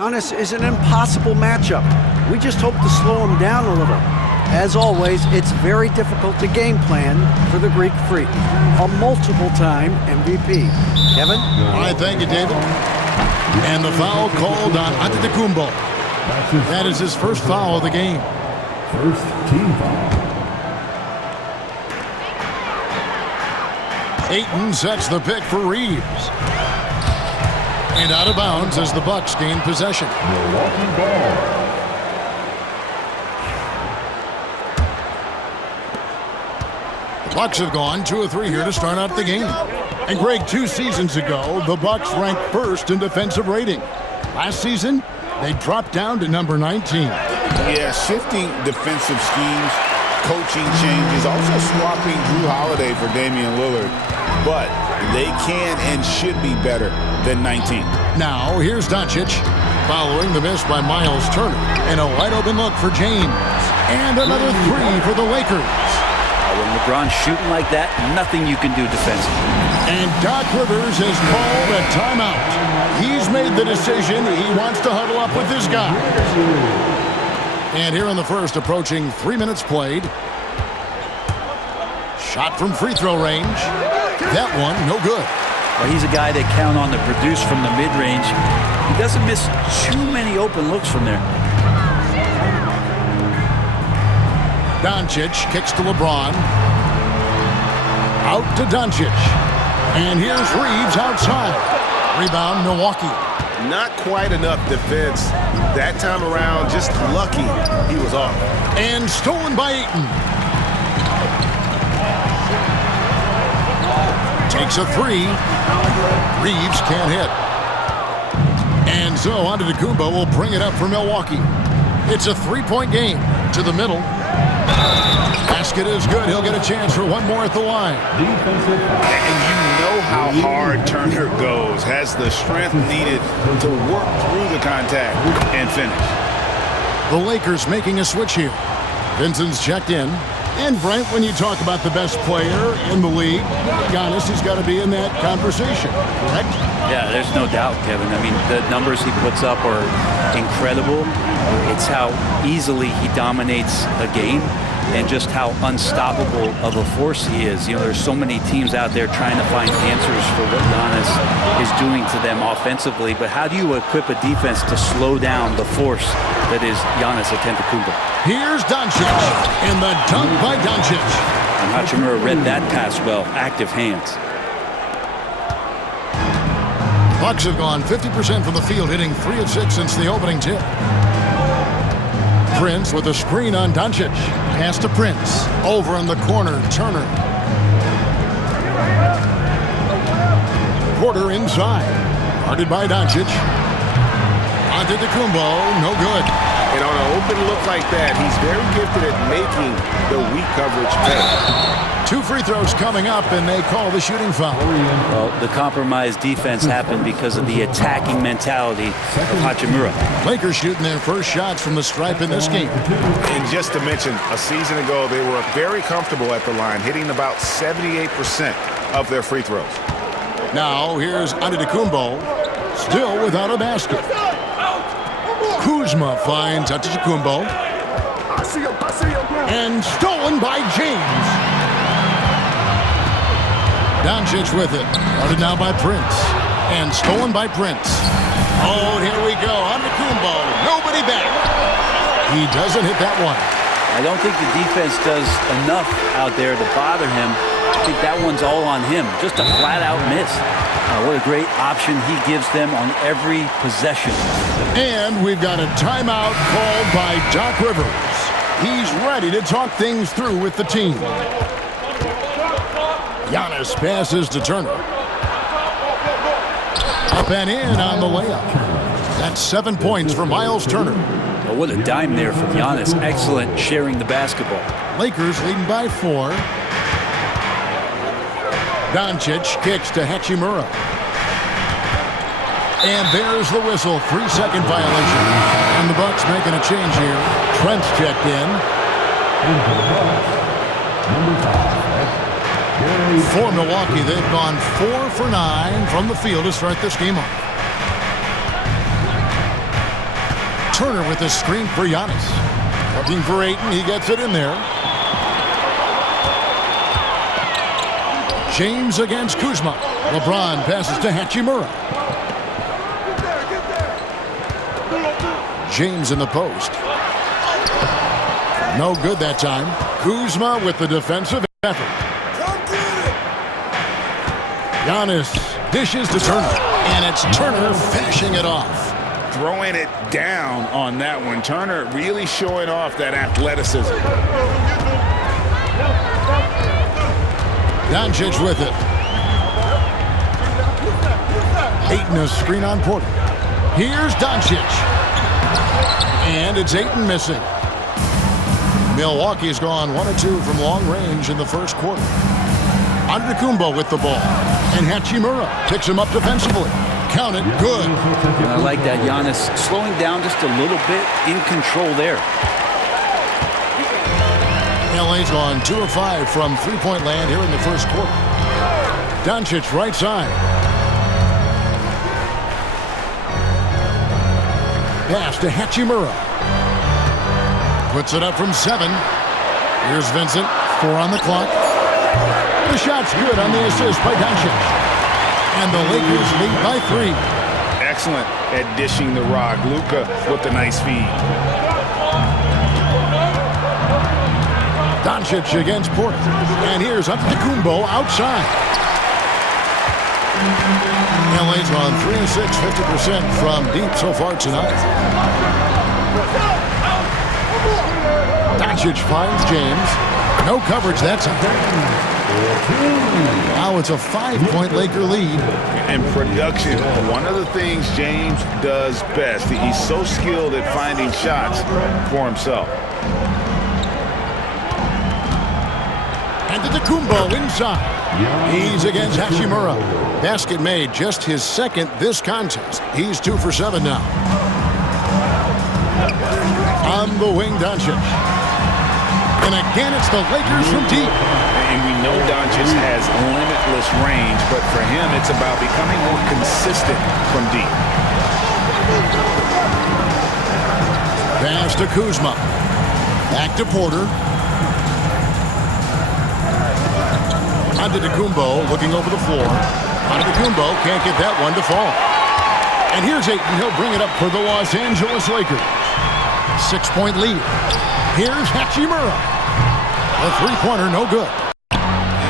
Giannis is an impossible matchup. We just hope to slow him down a little. As always, it's very difficult to game plan for the Greek Freak, a multiple-time MVP. Kevin? All right, thank you, David. And the foul called on Antetokounmpo. That is his first foul of the game. First team foul. Ayton sets the pick for Reeves. And out of bounds as the Bucks gain possession. Milwaukee ball. The Bucks have gone 2 of 3 here to start out the game. And Greg, 2 seasons ago, the Bucks ranked first in defensive rating. Last season, they dropped down to number 19. Yeah, shifting defensive schemes, coaching changes, also swapping Drew Holiday for Damian Lillard. But they can and should be better than 19. Now, here's Doncic, following the miss by Miles Turner. And a wide-open look for James. And another 3 for the Lakers. When LeBron's shooting like that, nothing you can do defensively. And Doc Rivers has called a timeout. He's made the decision. He wants to huddle up with his guys. And here in the first, approaching 3 minutes played. Shot from free throw range. That one, no good. Well, he's a guy they count on to produce from the mid-range. He doesn't miss too many open looks from there. Doncic kicks to LeBron. Out to Doncic. And here's Reeves outside. Rebound, Milwaukee. Not quite enough defense that time around. Just lucky he was off. And stolen by Ayton. Takes a 3. Reeves can't hit. And so Antetokounmpo will bring it up for Milwaukee. It's a 3-point game. To the middle. Basket is good. He'll get a chance for one more at the line. And you know how hard Turner goes. Has the strength needed to work through the contact and finish. The Lakers making a switch here. Vincent's checked in. And Brent, when you talk about the best player in the league, Giannis has got to be in that conversation, correct? Yeah, there's no doubt, Kevin. I mean, the numbers he puts up are incredible. It's how easily he dominates a game and just how unstoppable of a force he is. You know, there's so many teams out there trying to find answers for what Giannis is doing to them offensively, but how do you equip a defense to slow down the force that is Giannis Antetokounmpo? Here's Doncic, and the dunk by Doncic. And Hachimura read that pass well. Active hands. Bucks have gone 50% from the field, hitting 3 of 6 since the opening tip. Prince with a screen on Doncic. Pass to Prince. Over in the corner, Turner. Porter inside. Guarded by Doncic. Antetokounmpo, no good. And on an open look like that, he's very gifted at making the weak coverage pay. 2 free throws coming up, and they call the shooting foul. Well, the compromised defense happened because of the attacking mentality of Hachimura. Lakers shooting their first shots from the stripe in this game. And just to mention, a season ago, they were very comfortable at the line, hitting about 78% of their free throws. Now, here's Antetokounmpo, still without a basket. Kuzma finds Antetokounmpo. And stolen by James. Doncic with it. Guarded now by Prince. And stolen by Prince. Oh, and here we go. Antetokounmpo. Nobody back. He doesn't hit that one. I don't think the defense does enough out there to bother him. I think that one's all on him. Just a flat-out miss. What a great option he gives them on every possession. And we've got a timeout called by Doc Rivers. He's ready to talk things through with the team. Giannis passes to Turner. Up and in on the layup. That's 7 points for Miles Turner. Oh, what a dime there from Giannis. Excellent sharing the basketball. Lakers leading by 4. Doncic kicks to Hachimura. And there's the whistle. 3-second violation. And the Bucks making a change here. Trent's checked in. For Milwaukee, they've gone 4 for 9 from the field to start this game off. Turner with the screen for Giannis. Looking for Ayton. He gets it in there. James against Kuzma. LeBron passes to Hachimura. James in the post. No good that time. Kuzma with the defensive effort. Giannis dishes to Turner. And it's Turner finishing it off. Throwing it down on that one. Turner really showing off that athleticism. Doncic with it. Ayton a screen on Porter. Here's Doncic. And it's Ayton missing. Milwaukee's gone 1 of 2 from long range in the first quarter. Antetokounmpo with the ball. And Hachimura picks him up defensively. Count it, good. I like that. Giannis slowing down just a little bit, in control there. LA's gone 2 of 5 from three-point land here in the first quarter. Doncic right side. Pass to Hachimura. Puts it up from 7. Here's Vincent. 4 on the clock. The shot's good on the assist by Doncic. And the Lakers lead by 3. Excellent at dishing the rock. Luka with the nice feed. Doncic against Porter. And here's Antetokounmpo outside. LA's gone 3 of 6, 50% from deep so far tonight. Doncic finds James. No coverage that time. Now it's a 5-point Laker lead. And production, one of the things James does best. He's so skilled at finding shots for himself. Antetokounmpo inside. He's against Hachimura. Basket made, just his second this contest. He's 2 for 7 now. On the wing, Doncic. And again, it's the Lakers from deep. And we know Doncic has limitless range, but for him, it's about becoming more consistent from deep. Pass to Kuzma. Back to Porter. Antetokounmpo looking over the floor. Antetokounmpo can't get that one to fall. And here's Ayton. He'll bring it up for the Los Angeles Lakers. 6-point lead. Here's Hachimura. A three-pointer, no good.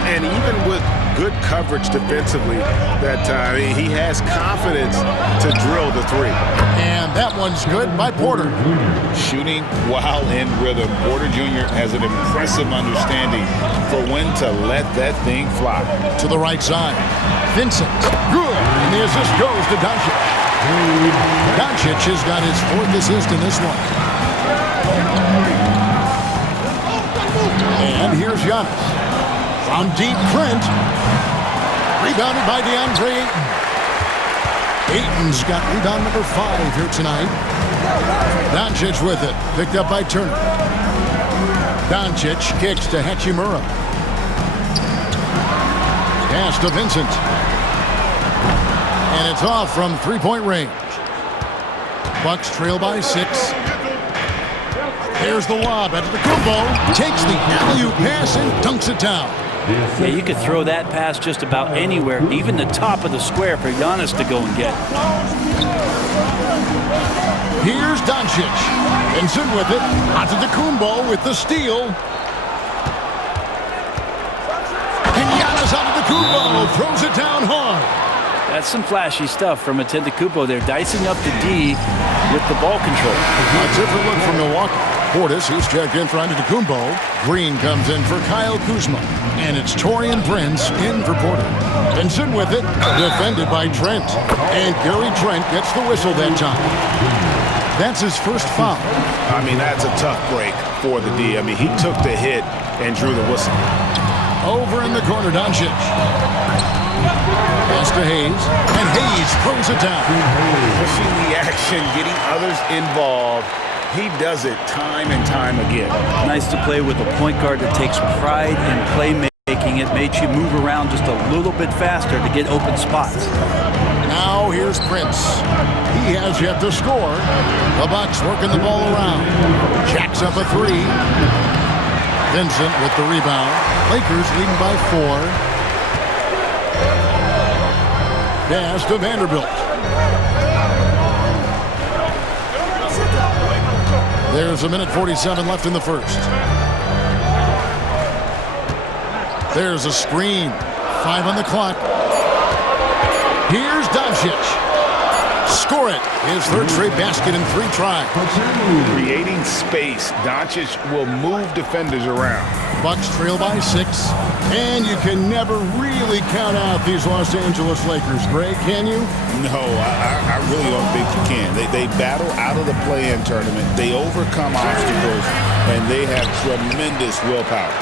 And even with good coverage defensively that time, he has confidence to drill the 3. And that one's good by Porter. Shooting while in rhythm. Porter Jr. has an impressive understanding for when to let that thing fly. To the right side. Vincent. Good. And the assist goes to Doncic. Doncic has got his 4th assist in this one. And here's Giannis. From deep, Trent. Rebounded by DeAndre Ayton. Ayton's got rebound number 5 here tonight. Doncic with it. Picked up by Turner. Doncic kicks to Hachimura. Pass to Vincent. And it's off from three-point range. Bucks trail by 6. There's the lob. Antetokounmpo takes the alley-oop pass and dunks it down. Yeah, you could throw that pass just about anywhere, even the top of the square for Giannis to go and get. Here's Doncic. Vincent with it. Antetokounmpo with the steal. And Giannis Antetokounmpo throws it down hard. That's some flashy stuff from Antetokounmpo there, dicing up the D with the ball control. A different look from Milwaukee. Portis, who's checked in for Antetokounmpo. Green comes in for Kyle Kuzma. And it's Taurean Prince in for Porter. Vincent with it, defended by Trent. And Gary Trent gets the whistle that time. That's his first foul. I mean, that's a tough break for the D. I mean, he took the hit and drew the whistle. Over in the corner, Doncic. Pass to Hayes. And Hayes throws it down. Pushing the action, getting others involved. He does it time and time again. Nice to play with a point guard that takes pride in playmaking. It makes you move around just a little bit faster to get open spots. Now here's Prince. He has yet to score. The Bucks working the ball around. Jacks up a three. Vincent with the rebound. Lakers leading by 4. Pass to Vanderbilt. There's 1:47 left in the first. There's a screen. 5 on the clock. Here's Doncic. Score it. His third straight basket in 3 tries. Creating space. Doncic will move defenders around. Bucks trail by 6. And you can never really count out these Los Angeles Lakers. Greg, can you? No, I really don't think you can. They battle out of the play-in tournament. They overcome obstacles, and they have tremendous willpower.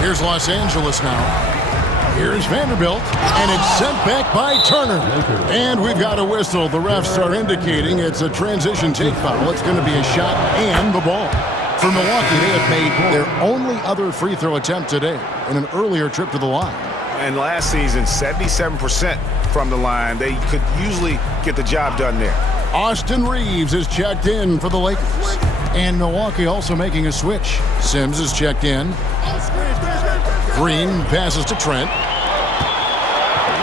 Here's Los Angeles now. Here's Vanderbilt, and it's sent back by Turner. And we've got a whistle. The refs are indicating it's a transition take foul. It's going to be a shot and the ball. For Milwaukee, they have made their only other free throw attempt today in an earlier trip to the line. And last season, 77% from the line. They could usually get the job done there. Austin Reeves is checked in for the Lakers. And Milwaukee also making a switch. Sims is checked in. Green passes to Trent.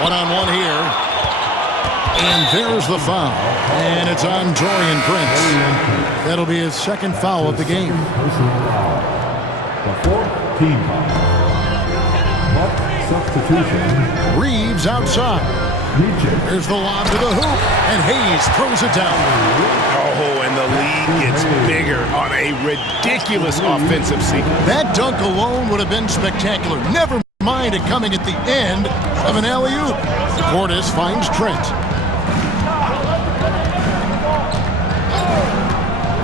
One-on-one here. And there's the foul. And it's on Taurean Prince. That'll be his second foul of the game. The 4th team foul. Buck substitution. Reeves outside. Here's the lob to the hoop. And Hayes throws it down. Oh, and the lead gets bigger on a ridiculous offensive sequence. That dunk alone would have been spectacular. Never mind it coming at the end of an alley-oop. Portis finds Trent.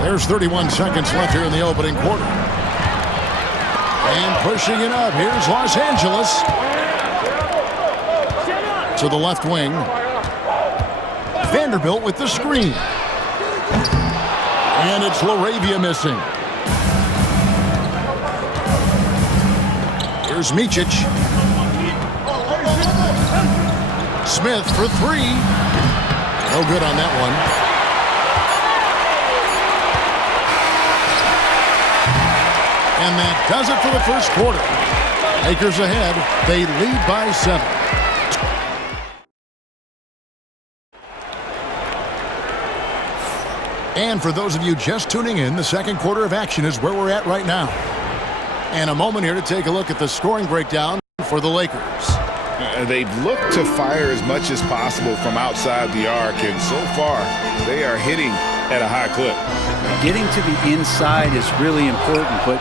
There's 31 seconds left here in the opening quarter. And pushing it up, here's Los Angeles. To the left wing. Vanderbilt with the screen. And it's LaRavia missing. Here's Micic. Smith for 3. No good on that one. And that does it for the first quarter. Lakers ahead. They lead by 7. And for those of you just tuning in, the second quarter of action is where we're at right now. And a moment here to take a look at the scoring breakdown for the Lakers. They've looked to fire as much as possible from outside the arc, and so far they are hitting at a high clip. Getting to the inside is really important, but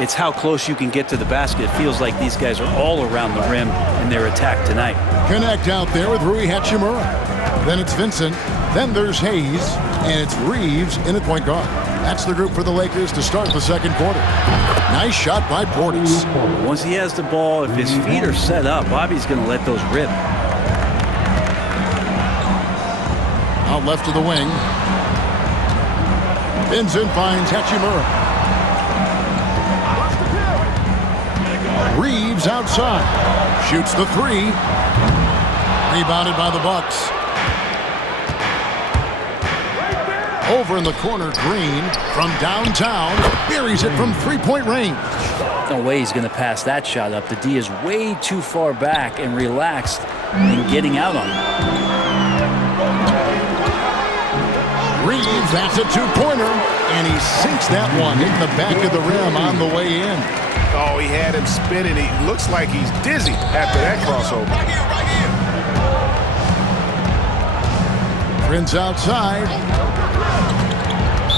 it's how close you can get to the basket. It feels like these guys are all around the rim in their attack tonight. Connect out there with Rui Hachimura. Then it's Vincent. Then there's Hayes. And it's Reeves in at point guard. That's the group for the Lakers to start the second quarter. Nice shot by Portis. Once he has the ball, if his feet are set up, Bobby's going to let those rip. Out left to the wing. Vincent finds Hachimura. Reeves outside. Shoots the 3. Rebounded by the Bucks. Over in the corner, Green from downtown buries it from 3-point range. No way he's going to pass that shot up. The D is way too far back and relaxed in getting out on it. Reeves, that's a 2-pointer, and he sinks that one in the back of the rim on the way in. Oh, he had him spinning. He looks like he's dizzy after that crossover. Prince outside.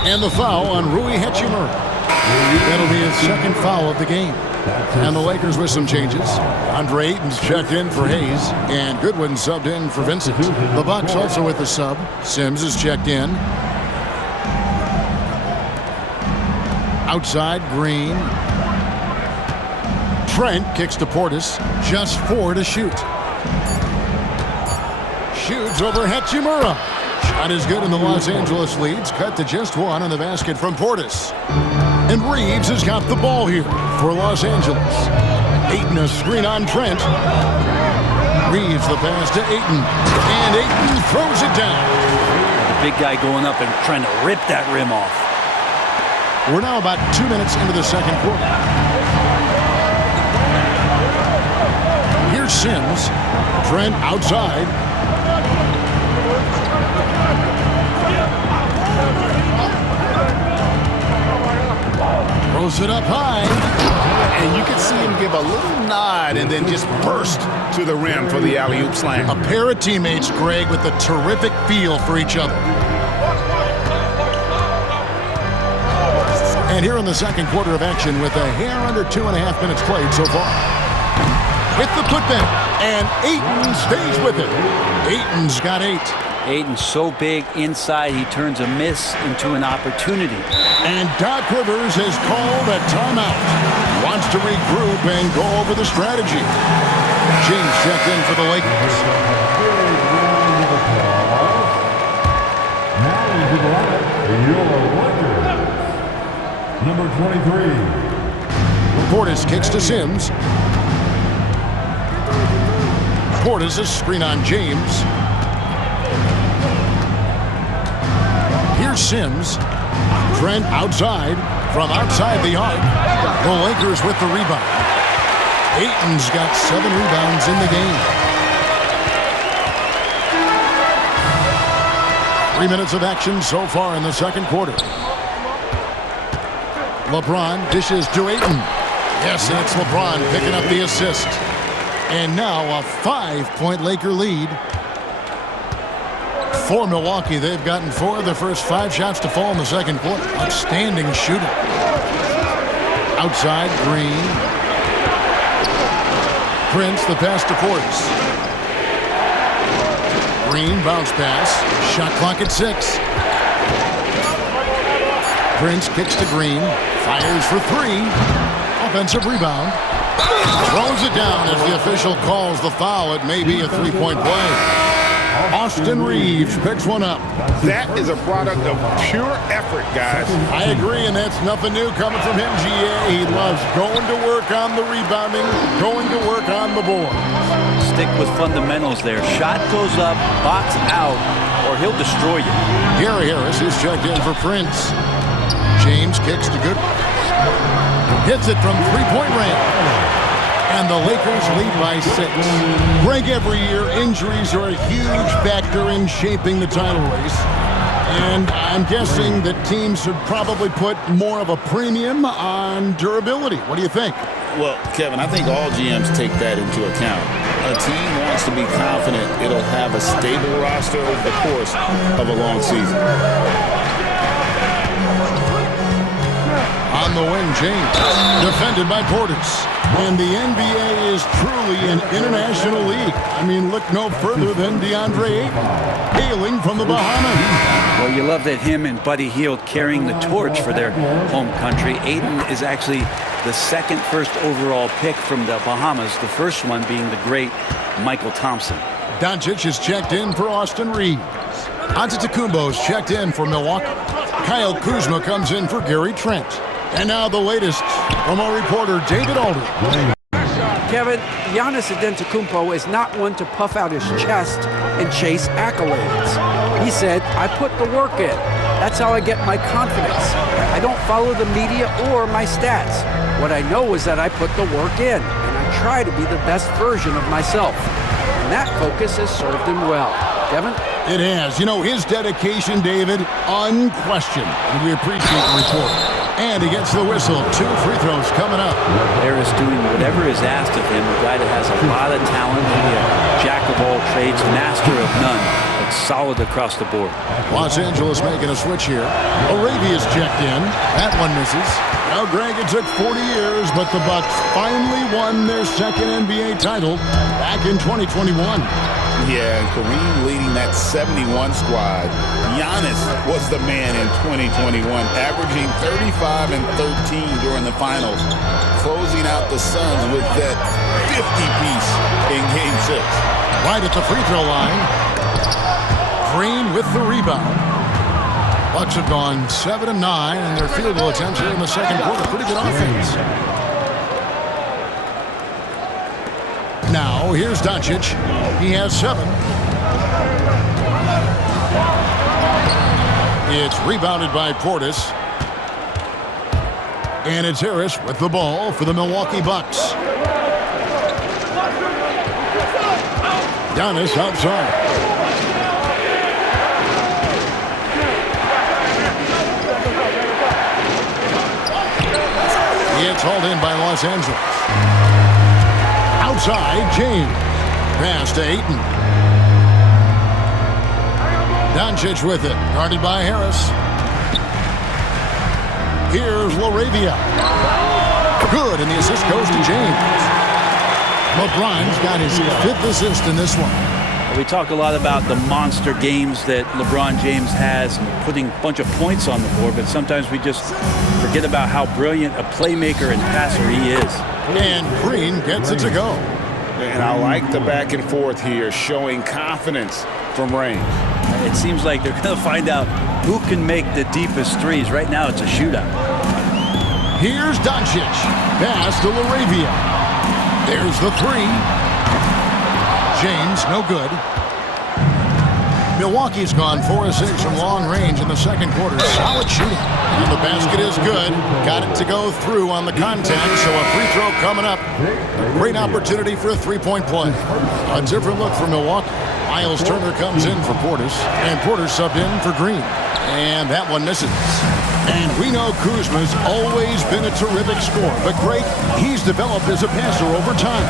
And the foul on Rui Hachimura. That'll be his second foul of the game. And the Lakers with some changes. Andre Ayton's checked in for Hayes. And Goodwin subbed in for Vincent. The Bucks also with the sub. Sims is checked in. Outside, Green. Trent kicks to Portis. Just 4 to shoot. Shoots over Hachimura. Shot is good, and the Los Angeles leads cut to just 1 on the basket from Portis. And Reeves has got the ball here for Los Angeles. Ayton a screen on Trent. Reeves the pass to Ayton. And Ayton throws it down. The big guy going up and trying to rip that rim off. We're now about 2 minutes into the second quarter. Here's Sims. Trent outside. Throws it up high. And you can see him give a little nod and then just burst to the rim for the alley-oop slam. A pair of teammates, Greg, with a terrific feel for each other. And here in the second quarter of action with a hair under 2.5 minutes played so far. With the putback, and Ayton stays with it. Ayton's got 8. Ayton's so big inside, he turns a miss into an opportunity. And Doc Rivers has called a timeout. Wants to regroup and go over the strategy. James checked in for the Lakers. Now into the lineup, your Lakers. Number 23. Portis kicks to Sims. Portis, a screen on James. Here's Sims. Trent outside, from outside the arc. The Lakers with the rebound. Ayton's got 7 rebounds in the game. 3 minutes of action so far in the second quarter. LeBron dishes to Ayton. Yes, and it's LeBron picking up the assist. And now a 5-point Laker lead. For Milwaukee, they've gotten 4 of their first 5 shots to fall in the second quarter. Outstanding shooter. Outside, Green. Prince, the pass to Portis. Green, bounce pass. Shot clock at 6. Prince kicks to Green. Fires for 3. Offensive rebound. Throws it down as the official calls the foul. It may be a 3-point play. Austin Reeves picks one up. That is a product of pure effort, guys. I agree, and that's nothing new coming from him, GA. He loves going to work on the rebounding, going to work on the board. Stick with fundamentals there. Shot goes up, box out, or he'll destroy you. Gary Harris is checked in for Prince. James kicks to Goodwin. Hits it from 3-point range. And the Lakers lead by 6. Greg, every year, injuries are a huge factor in shaping the title race. And I'm guessing that teams should probably put more of a premium on durability. What do you think? Well, Kevin, I think all GMs take that into account. A team wants to be confident it'll have a stable roster over the course of a long season. On the wing, James. Defended by Portis. And the NBA is truly an international league. I mean, look no further than DeAndre Ayton, hailing from the Bahamas. Well, you love that him and Buddy Hield carrying the torch for their home country. Ayton is actually the second first overall pick from the Bahamas, the first one being the great Michael Thompson. Doncic is checked in for Austin Reeves. Antetokounmpo is checked in for Milwaukee. Kyle Kuzma comes in for Gary Trent. And now the latest from our reporter, David Alder. Kevin, Giannis Antetokounmpo is not one to puff out his chest and chase accolades. He said, I put the work in. That's how I get my confidence. I don't follow the media or my stats. What I know is that I put the work in, and I try to be the best version of myself. And that focus has served him well. Kevin? It has. You know, his dedication, David, unquestioned. And we appreciate the report. And he gets the whistle. 2 free throws coming up. Harris doing whatever is asked of him. A guy that has a lot of talent, maybe a jack of all trades, master of none, but solid across the board. Los Angeles making a switch here. Arabia's checked in. That one misses. Now, Greg, it took 40 years, but the Bucks finally won their second NBA title back in 2021. Yeah, and Kareem leading that 71 squad. Giannis was the man in 2021, averaging 35 and 13 during the finals, closing out the Suns with that 50-piece in Game 6. Right at the free throw line. Green with the rebound. Bucks have gone 7 of 9 in their field goal attempts here in the second quarter. Pretty good offense. Now, here's Doncic. He has 7. It's rebounded by Portis. And it's Harris with the ball for the Milwaukee Bucks. Giannis outside. It's hauled in by Los Angeles. Outside, James. Pass to Ayton. Doncic with it. Guarded by Harris. Here's LaRavia. Good, and the assist goes to James. LeBron's got his 5th assist in this one. We talk a lot about the monster games that LeBron James has and putting a bunch of points on the board, but sometimes we just forget about how brilliant a playmaker and passer he is. And Green gets it to go. And I like the back and forth here, showing confidence from range. It seems like they're going to find out who can make the deepest threes. Right now, it's a shootout. Here's Doncic. Pass to LaRavia. There's the 3. James, no good. Milwaukee's gone 4 of 6 from long range in the second quarter. Solid shooting. And the basket is good. Got it to go through on the contact, so a free throw coming up. A great opportunity for a 3-point play. A different look for Milwaukee. Miles Turner comes in for Portis, and Porter subbed in for Green. And that one misses. And we know Kuzma's always been a terrific scorer, but great, he's developed as a passer over time.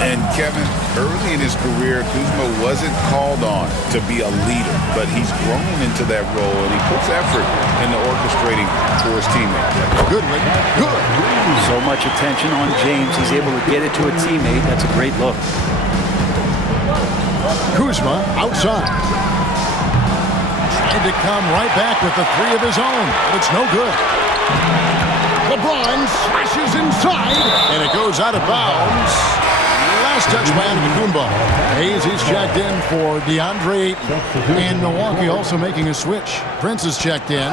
And Kevin, early in his career, Kuzma wasn't called on to be a leader, but he's grown into that role, and he puts effort into orchestrating for his teammates. Good, Rick. Good. So much attention on James. He's able to get it to a teammate. That's a great look. Kuzma outside. Trying to come right back with the 3 of his own, but it's no good. LeBron slashes inside, and it goes out of bounds. Last touch by Antetokounmpo. Hayes is checked in for DeAndre Ayton. And Milwaukee also making a switch. Prince is checked in.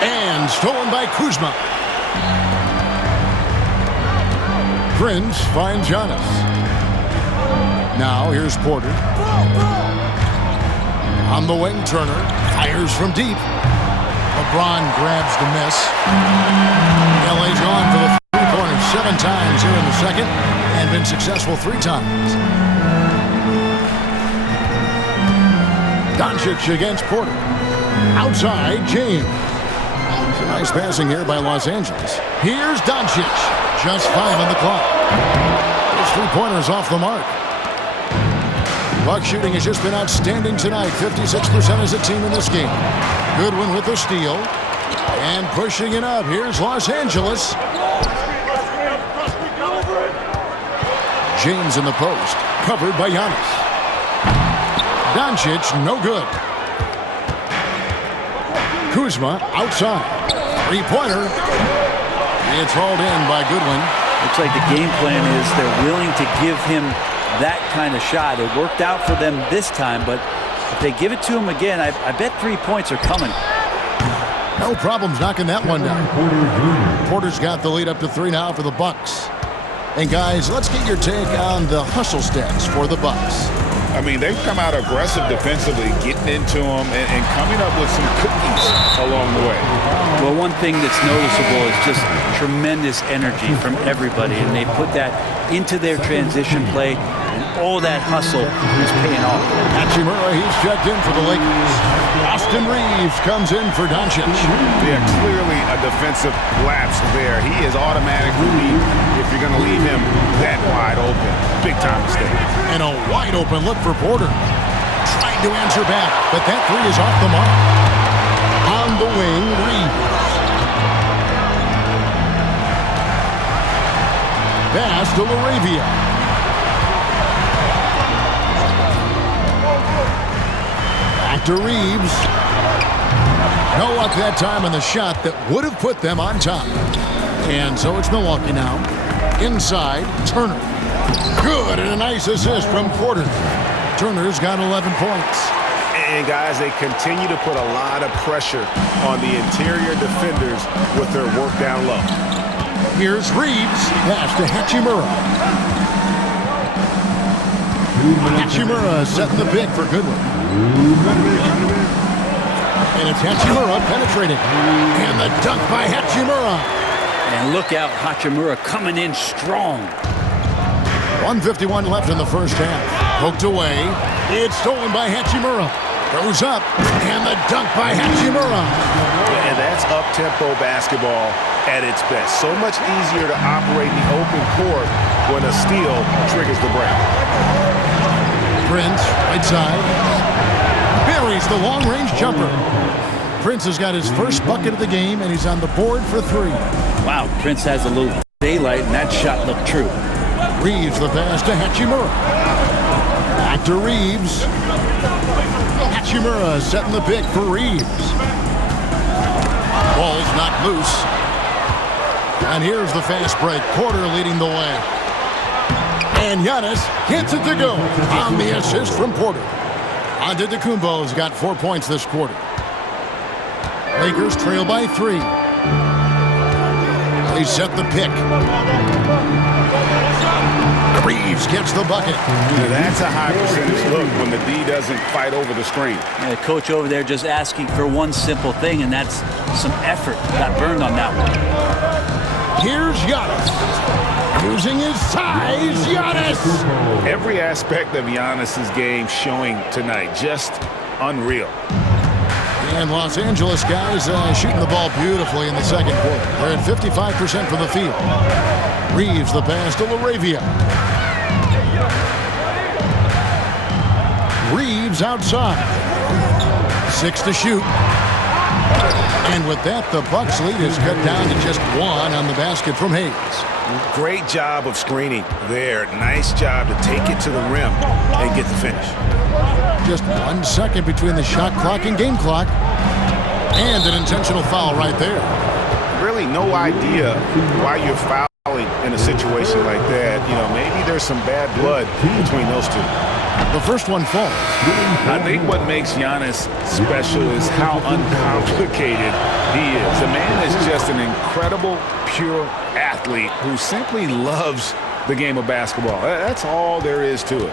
And stolen by Kuzma. Prince finds Giannis. Now here's Porter. On the wing, Turner fires from deep. LeBron grabs the miss. LA's gone for the 7 times here in the second and been successful 3 times. Doncic against Porter. Outside, James. It's a nice passing here by Los Angeles. Here's Doncic. Just 5 on the clock. His 3-pointers off the mark. Buck shooting has just been outstanding tonight. 56% as a team in this game. Goodwin with the steal. And pushing it up. Here's Los Angeles. James in the post, covered by Giannis. Doncic, no good. Kuzma outside. 3-pointer. It's hauled in by Goodwin. Looks like the game plan is they're willing to give him that kind of shot. It worked out for them this time, but if they give it to him again, I bet 3 points are coming. No problems knocking that one down. Porter's got the lead up to 3 now for the Bucks. And guys, let's get your take on the hustle stats for the Bucks. I mean, they've come out aggressive defensively, getting into them and coming up with some cookies along the way. Well, one thing that's noticeable is just tremendous energy from everybody, and they put that into their transition play, and all that hustle is paying off. Hachimura, he's checked in for the Lakers. Austin Reeves comes in for Doncic. Yeah, clearly a defensive lapse there. He is automatically leave if you're going to leave him that wide open. Big time mistake. And a wide open look for Porter. Trying to answer back, but that 3 is off the mark. On the wing, Reeves. Pass to LaRavia. Back to Reeves. No luck that time on the shot that would have put them on top. And so it's Milwaukee now. Inside, Turner. Good, and a nice assist from Porter. Turner's got 11 points. And guys, they continue to put a lot of pressure on the interior defenders with their work down low. Here's Reeves. Pass to Hachimura. Hachimura setting the pick for Goodwin. And it's Hachimura penetrating. And the dunk by Hachimura. And look out, Hachimura coming in strong. 1:51 left in the first half. Poked away. It's stolen by Hachimura. Goes up. And the dunk by Hachimura. And that's up-tempo basketball at its best. So much easier to operate the open court when a steal triggers the break. Prince, right side. Buries the long-range jumper. Prince has got his first bucket of the game, and he's on the board for 3. Wow, Prince has a little daylight, and that shot looked true. Reeves the pass to Hachimura. Back to Reeves. Hachimura setting the pick for Reeves. Ball's knocked loose. And here's the fast break. Porter leading the way. And Giannis gets it to go on the assist from Porter. Antetokounmpo's got 4 points this quarter. Lakers trail by 3. They set the pick. Reeves gets the bucket. That's a high percentage look when the D doesn't fight over the screen. Yeah, coach over there just asking for one simple thing, and that's some effort. Got burned on that one. Here's Giannis. Using his size, Giannis. Every aspect of Giannis's game showing tonight. Just unreal. And Los Angeles guys shooting the ball beautifully in the second quarter. They're at 55% from the field. Reeves the pass to LaRavia. Reeves outside. 6 to shoot. And with that, the Bucks lead is cut down to just 1 on the basket from Hayes. Great job of screening there. Nice job to take it to the rim and get the finish. Just 1 second between the shot clock and game clock. And an intentional foul right there. Really no idea why you're fouling in a situation like that. You know, maybe there's some bad blood between those two. The first one falls. I think what makes Giannis special is how uncomplicated he is. The man is just an incredible, pure athlete who simply loves the game of basketball. That's all there is to it.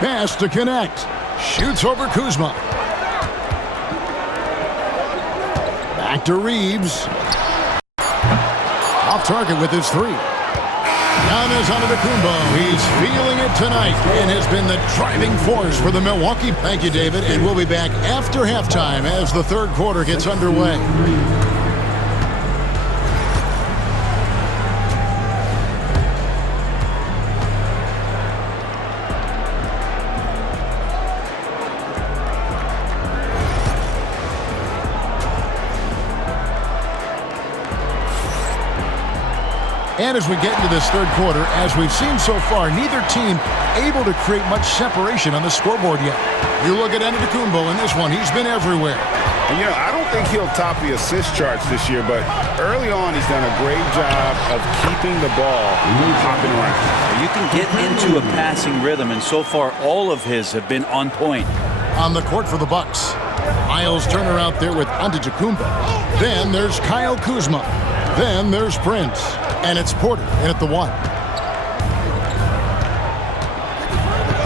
Pass to connect. Shoots over Kuzma. Back to Reeves. Off target with his 3. Giannis Antetokounmpo. He's feeling it tonight and has been the driving force for the Milwaukee. Thank you, David. And we'll be back after halftime as the third quarter gets underway. And as we get into this third quarter, as we've seen so far, neither team able to create much separation on the scoreboard yet. You look at Antetokounmpo in this one, he's been everywhere. And, you know, I don't think he'll top the assist charts this year, but early on he's done a great job of keeping the ball hopping around. You can get into a passing rhythm, and so far all of his have been on point. On the court for the Bucks, Miles Turner out there with Antetokounmpo. Then there's Kyle Kuzma. Then there's Prince. And it's Porter in at the 1.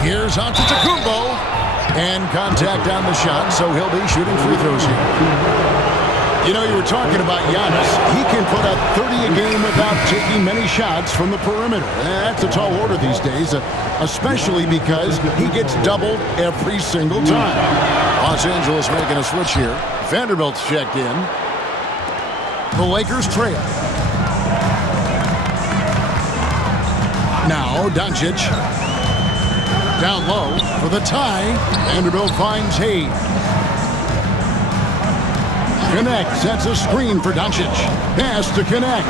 Here's Antetokounmpo. And contact on the shot, so he'll be shooting free throws here. You know, you were talking about Giannis. He can put up 30 a game without taking many shots from the perimeter. That's a tall order these days, especially because he gets doubled every single time. Los Angeles making a switch here. Vanderbilt's checked in. The Lakers trail. Now Doncic. Down low for the tie. Vanderbilt finds Hayes. Connect sets a screen for Doncic. Pass to Connect.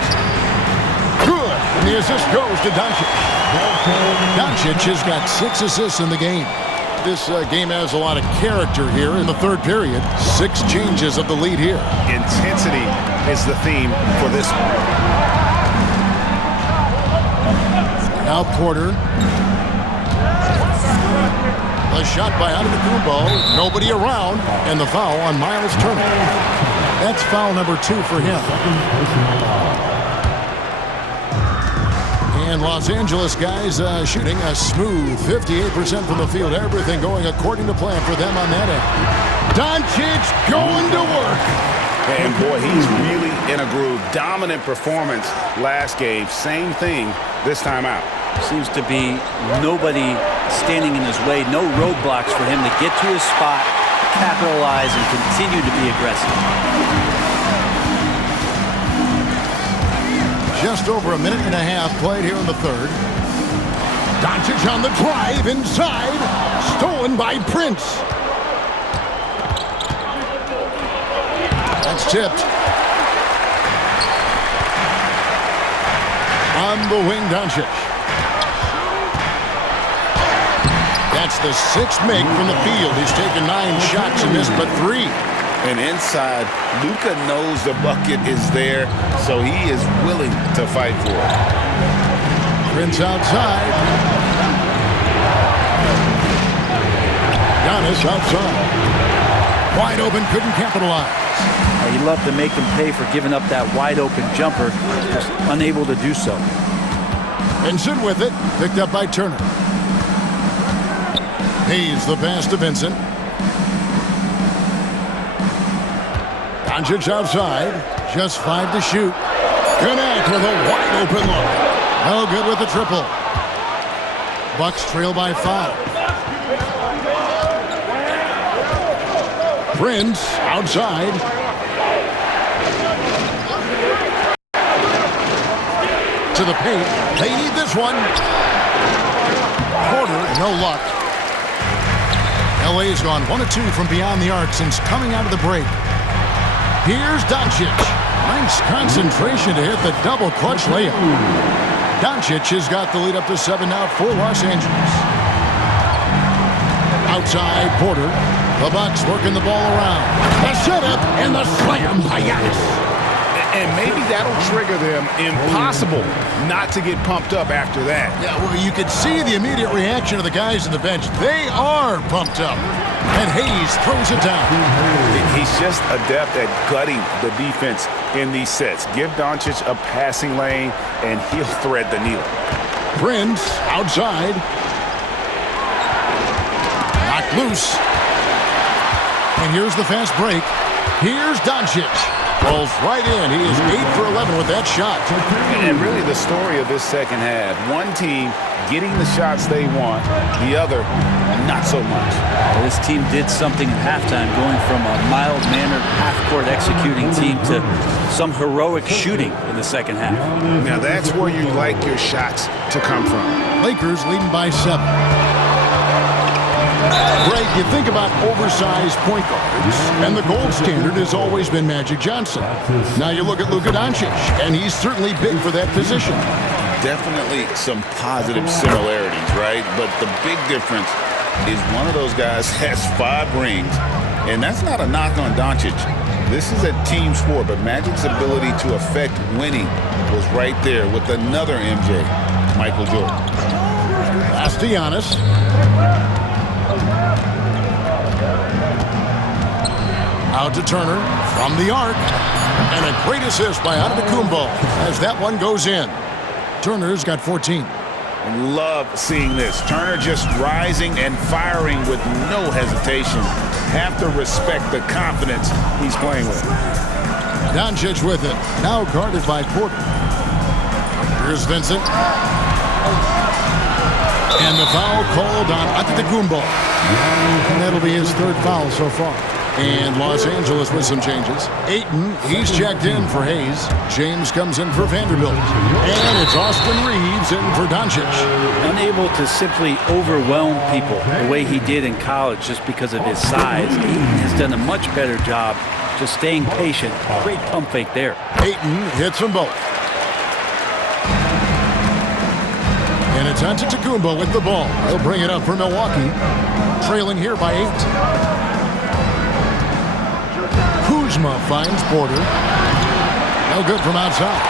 Good. And the assist goes to Doncic. Doncic has got 6 assists in the game. This game has a lot of character here in the third period. 6 changes of the lead here. Intensity is the theme for this one. Now Porter. The shot by Antetokounmpo. Nobody around. And the foul on Miles Turner. That's foul number 2 for him. And Los Angeles guys shooting a smooth 58% from the field. Everything going according to plan for them on that end. Doncic going to work. And boy, he's really in a groove. Dominant performance last game. Same thing this time out. Seems to be nobody standing in his way. No roadblocks for him to get to his spot, capitalize, and continue to be aggressive. Just over a minute and a half played here in the third. Doncic on the drive inside. Stolen by Prince. That's tipped. On the wing, Doncic. That's the 6th make from the field. He's taken 9 shots and missed but 3. And inside, Luka knows the bucket is there, so he is willing to fight for it. Prince outside. Giannis outside. Wide open, couldn't capitalize. He loved to make him pay for giving up that wide open jumper, just unable to do so. Vincent with it, picked up by Turner. Hayes the pass to Vincent. Doncic outside, just 5 to shoot. Connect with a wide open look. No good with the triple. Bucks trail by 5. Prince outside. To the paint. They need this one. Porter, no luck. LA's gone 1 of 2 from beyond the arc since coming out of the break. Here's Doncic. Nice concentration to hit the double clutch layup. Doncic has got the lead up to 7 now for Los Angeles. Outside Porter. The Bucks working the ball around. The setup and the slam by Giannis. And maybe that'll trigger them. Impossible not to get pumped up after that. Yeah, well, you could see the immediate reaction of the guys on the bench. They are pumped up. And Hayes throws it down. He's just adept at gutting the defense in these sets. Give Doncic a passing lane, and he'll thread the needle. Prince outside. Knocked loose. And here's the fast break. Here's Doncic. Falls right in. He is 8 for 11 with that shot. And really the story of this second half. One team getting the shots they want, the other not so much. Well, this team did something at halftime, going from a mild-mannered half-court executing team to some heroic shooting in the second half. Now that's where you like your shots to come from. Lakers leading by 7. Greg, you think about oversized point guards, and the gold standard has always been Magic Johnson. Now you look at Luka Doncic, and he's certainly big for that position. Definitely some positive similarities, right? But the big difference is one of those guys has 5 rings, and that's not a knock on Doncic. This is a team sport, but Magic's ability to affect winning was right there with another MJ, Michael Jordan. Pass to Giannis. Out to Turner from the arc. And a great assist by Antetokounmpo as that one goes in. Turner's got 14. Love seeing this. Turner just rising and firing with no hesitation. Have to respect the confidence he's playing with. Doncic with it. Now guarded by Porter. Here's Vincent. And the foul called on Antetokounmpo. And that'll be his 3rd foul so far. And Los Angeles with some changes. Ayton, he's checked in for Hayes. James comes in for Vanderbilt. And it's Austin Reeves in for Doncic. Unable to simply overwhelm people the way he did in college just because of his size. Ayton has done a much better job just staying patient. Great pump fake there. Ayton hits them both. And it's Antetokounmpo with the ball. He'll bring it up for Milwaukee. Trailing here by 8. Kuzma finds Porter. No good from outside.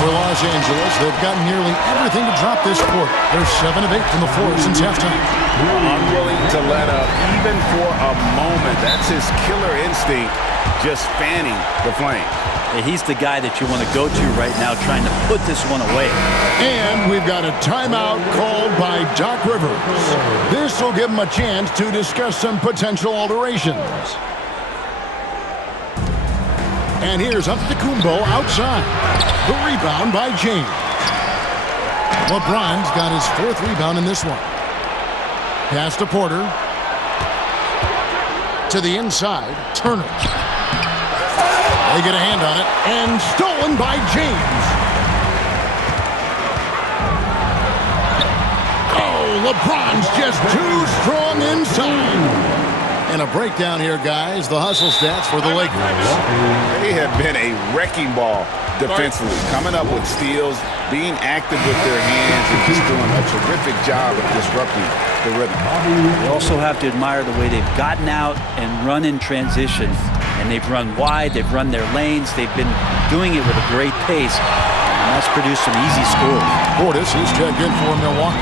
For Los Angeles, they've gotten nearly everything to drop this quarter. They're 7 of 8 from the floor since halftime. Unwilling to let up even for a moment. That's his killer instinct, just fanning the flame. And he's the guy that you want to go to right now trying to put this one away. And we've got a timeout called by Doc Rivers. This will give him a chance to discuss some potential alterations. And here's Antetokounmpo outside. The rebound by James. LeBron's got his 4th rebound in this one. Pass to Porter. To the inside, Turner. They get a hand on it, and stolen by James. Oh, LeBron's just too strong inside. And a breakdown here, guys. The hustle stats for the Lakers. They have been a wrecking ball defensively, coming up with steals, being active with their hands, and just doing a terrific job of disrupting the rhythm. You also have to admire the way they've gotten out and run in transition. And they've run wide, they've run their lanes, they've been doing it with a great pace. And that's produced some easy scores. Portis, he's checked in for Milwaukee.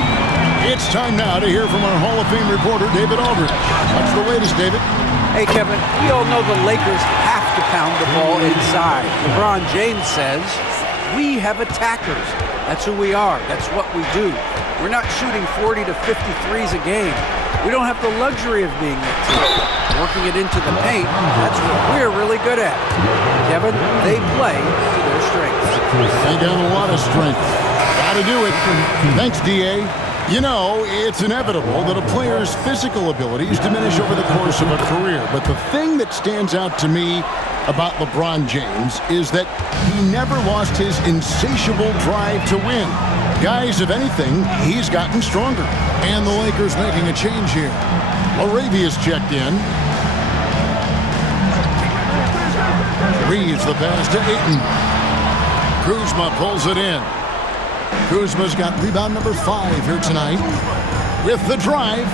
It's time now to hear from our Hall of Fame reporter, David Aldridge. What's the latest, David? Hey, Kevin, we all know the Lakers have to pound the ball inside. LeBron James says, we have attackers. That's who we are. That's what we do. We're not shooting 40 to 53s a game. We don't have the luxury of being that team. Working it into the paint, that's what we're really good at. Kevin, they play to their strengths. They got a lot of strength. Gotta do it. Thanks, D.A. You know, it's inevitable that a player's physical abilities diminish over the course of a career. But the thing that stands out to me about LeBron James is that he never lost his insatiable drive to win. Guys, if anything, he's gotten stronger. And the Lakers making a change here. Arabia's checked in. Reeves the pass to Ayton. Kuzma pulls it in. Kuzma's got rebound number 5 here tonight. With the drive.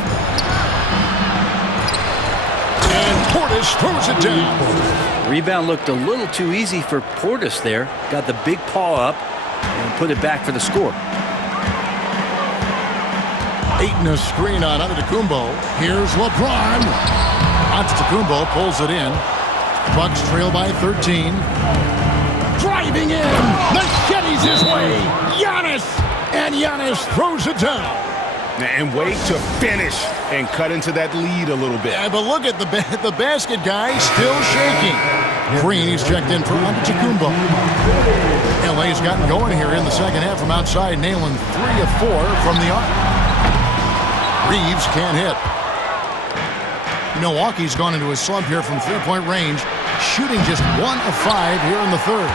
And Portis throws it down. Rebound looked a little too easy for Portis there. Got the big paw up and put it back for the score. Ayton a screen on Antetokounmpo. Here's LeBron. Antetokounmpo pulls it in. Bucks trail by 13. Driving in. Machetes his way. Giannis. And Giannis throws it down. And wait to finish and cut into that lead a little bit. Yeah, but look at the basket guy still shaking. Green, he's checked in for Antetokounmpo. LA's gotten going here in the second half from outside, nailing 3 of 4 from the arc. Reeves can't hit. Milwaukee's gone into a slump here from three-point range, shooting just 1 of 5 here in the third.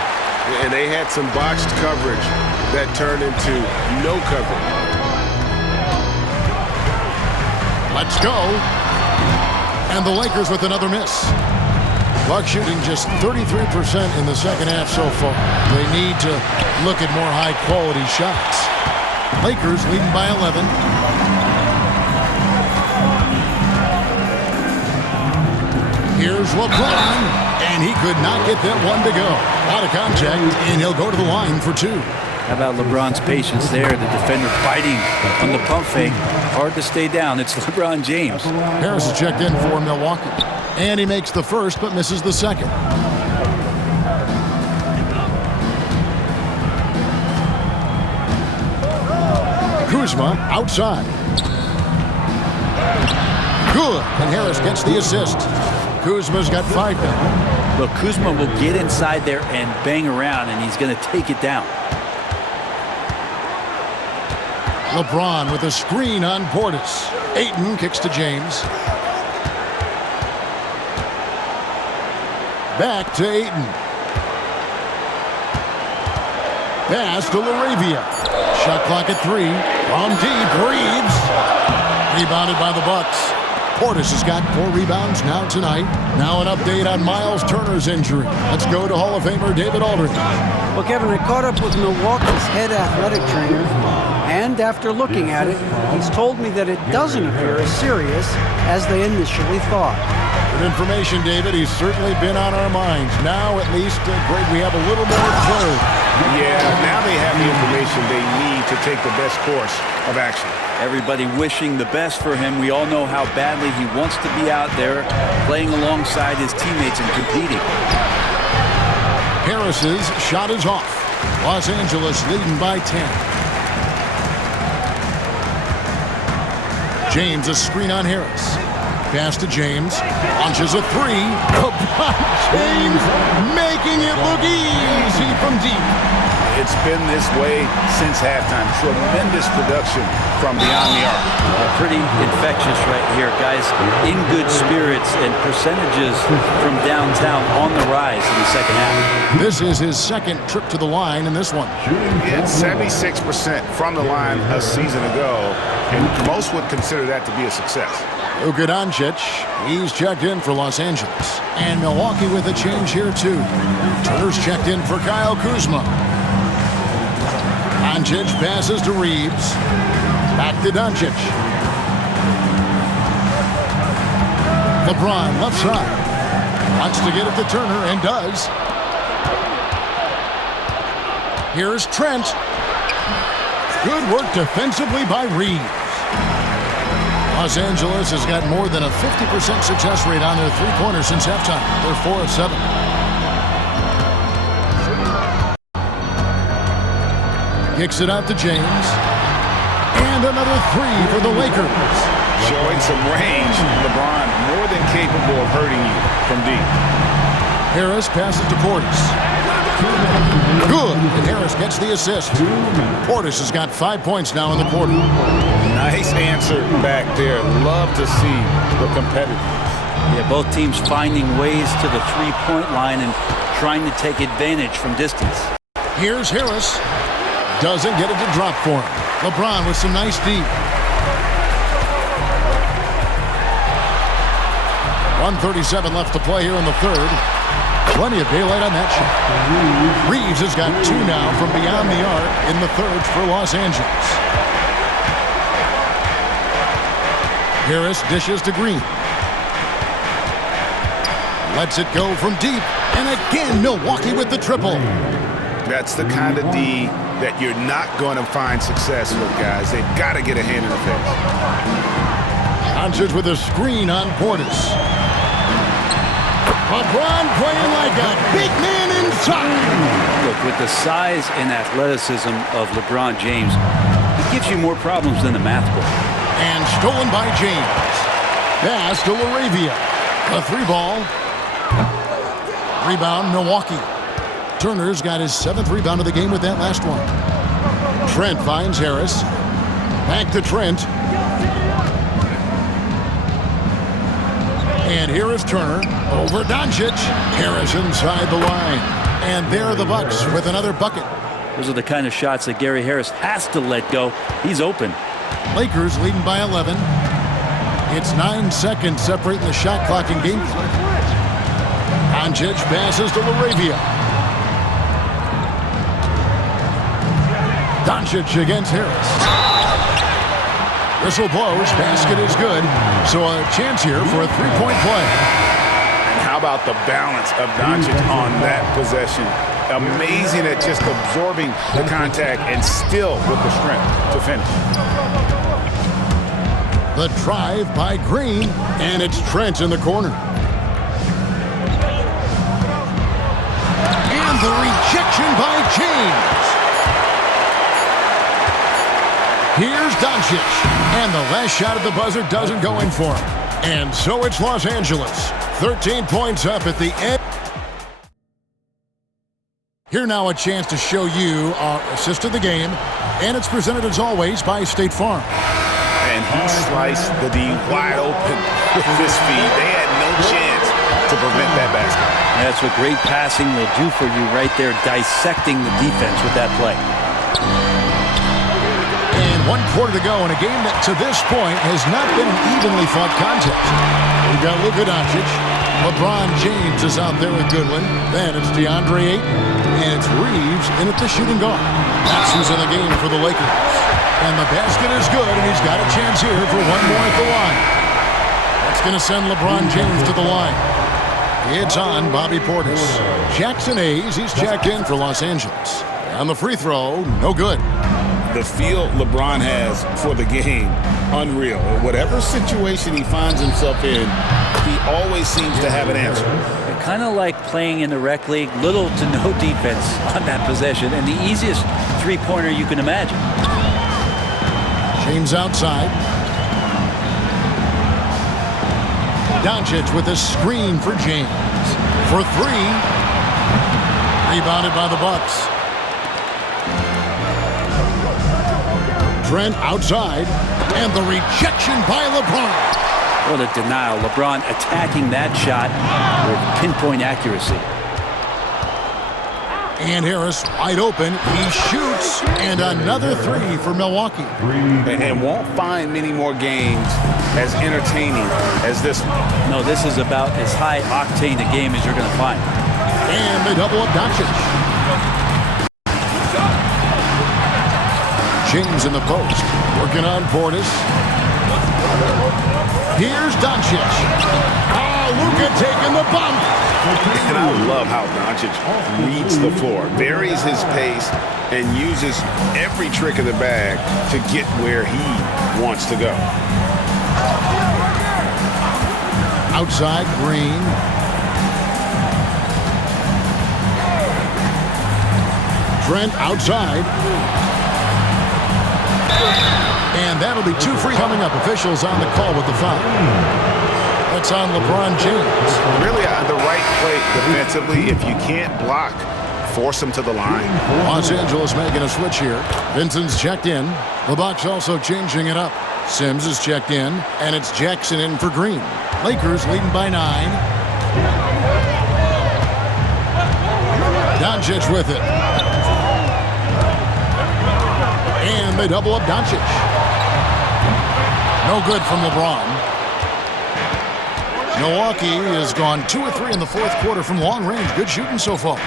And they had some botched coverage that turned into no coverage. Let's go. And the Lakers with another miss. Bucks shooting just 33% in the second half so far. They need to look at more high-quality shots. Lakers leading by 11. Here's LeBron, and he could not get that one to go. Out of contact, and he'll go to the line for 2. How about LeBron's patience there? The defender fighting on the pump fake. Hard to stay down. It's LeBron James. Harris is checked in for Milwaukee. And he makes the first, but misses the second. Kuzma outside. Good. And Harris gets the assist. Kuzma's got 5 now. Look, Kuzma will get inside there and bang around, and he's going to take it down. LeBron with a screen on Portis. Ayton kicks to James. Back to Ayton. Pass to LaRavia. Shot clock at 3. From deep, Reeves. Rebounded by the Bucks. Portis has got 4 rebounds now tonight. Now an update on Miles Turner's injury. Let's go to Hall of Famer David Aldridge. Well, Kevin, I caught up with Milwaukee's head athletic trainer, and after looking at it, he's told me that it doesn't appear as serious as they initially thought. Good information, David. He's certainly been on our minds. Now, at least, Greg, we have a little more clarity. Yeah, now they have the information they need to take the best course of action. Everybody wishing the best for him. We all know how badly he wants to be out there playing alongside his teammates and competing. Harris's shot is off. Los Angeles leading by 10. James, a screen on Harris. Pass to James. Launches a three. James making it look easy from deep. It's been this way since halftime. Tremendous production from beyond the arc. Pretty infectious right here, guys. In good spirits and percentages from downtown on the rise in the second half. This is his second trip to the line in this one. He had 76% from the line a season ago, and most would consider that to be a success. Luka Doncic, he's checked in for Los Angeles. And Milwaukee with a change here, too. Turner's checked in for Kyle Kuzma. Doncic passes to Reeves. Back to Doncic. LeBron left side. Wants to get it to Turner and does. Here's Trent. Good work defensively by Reeves. Los Angeles has got more than a 50% success rate on their three-pointers since halftime. They're 4 of 7. Kicks it out to James. And another three for the Lakers. Showing some range. LeBron more than capable of hurting you from deep. Harris passes to Portis. Good. And Harris gets the assist. Portis has got 5 points now in the quarter. Nice answer back there. Love to see the competitiveness. Yeah, both teams finding ways to the three-point line and trying to take advantage from distance. Here's Harris. Doesn't get it to drop for him. LeBron with some nice D. 1:37 left to play here in the third. Plenty of daylight on that shot. Reeves has got 2 now from beyond the arc in the third for Los Angeles. Harris dishes to Green. Lets it go from deep. And again, Milwaukee with the triple. That's the kind of D that you're not going to find success with, guys. They've got to get a hand in the face. Doncic with a screen on Portis. LeBron playing like a big man inside. Look, with the size and athleticism of LeBron James, he gives you more problems than the math book. And stolen by James. Pass to Laravia. A 3-ball. Rebound, Milwaukee. Turner's got his 7th rebound of the game with that last one. Trent finds Harris. Back to Trent. And here is Turner over Doncic. Harris inside the line. And there are the Bucks with another bucket. Those are the kind of shots that Gary Harris has to let go. He's open. Lakers leading by 11. It's 9 seconds separating the shot clock and game clock. Doncic passes to Laravia. Doncic against Harris. Whistle blows. Basket is good. So a chance here for a three-point play. And how about the balance of Doncic on that possession? Amazing at just absorbing the contact and still with the strength to finish. The drive by Green, and it's Trent in the corner. And the rejection by James. Here's Doncic, and the last shot at the buzzer doesn't go in for him. And so it's Los Angeles, 13 points up at the end. Here now a chance to show you our assist of the game, and it's presented as always by State Farm. And he sliced the D wide open with this feed. They had no chance to prevent that basket. That's what great passing will do for you right there, dissecting the defense with that play. And 1 quarter to go in a game that to this point has not been an evenly fought contest. We've got Luka Doncic. LeBron James is out there with Goodwin. Then it's DeAndre Ayton. And it's Reeves in at the shooting guard. That's who's in the game for the Lakers. And the basket is good, and he's got a chance here for one more at the line. That's going to send LeBron James to the line. It's on Bobby Portis. Jackson Hayes, he's checked in for Los Angeles. On the free throw, no good. The feel LeBron has for the game, unreal. Whatever situation he finds himself in, he always seems to have an answer. Kind of like playing in the rec league, little to no defense on that possession, and the easiest three-pointer you can imagine. James outside. Doncic with a screen for James. For three. Rebounded by the Bucks. Trent outside. And the rejection by LeBron. What a denial. LeBron attacking that shot with pinpoint accuracy. And Harris wide open. He shoots. And another three for Milwaukee. And won't find many more games as entertaining as this one. No, this is about as high octane a game as you're going to find. And they double up Doncic. James in the post. Working on Portis. Here's Doncic. Oh, Luka taking the bump. And I love how Doncic reads the floor, varies his pace, and uses every trick of the bag to get where he wants to go. Outside, Green. Trent outside. And that'll be 2 free coming up. Officials on the call with the foul. That's on LeBron James. Really the right play defensively. If you can't block, force him to the line. Los Angeles making a switch here. Vincent's checked in. The Bucks also changing it up. Sims is checked in, and it's Jackson in for Green. Lakers leading by 9. Doncic with it. And they double up Doncic. No good from LeBron. Milwaukee has gone 2 of 3 in the fourth quarter from long range. Good shooting so far.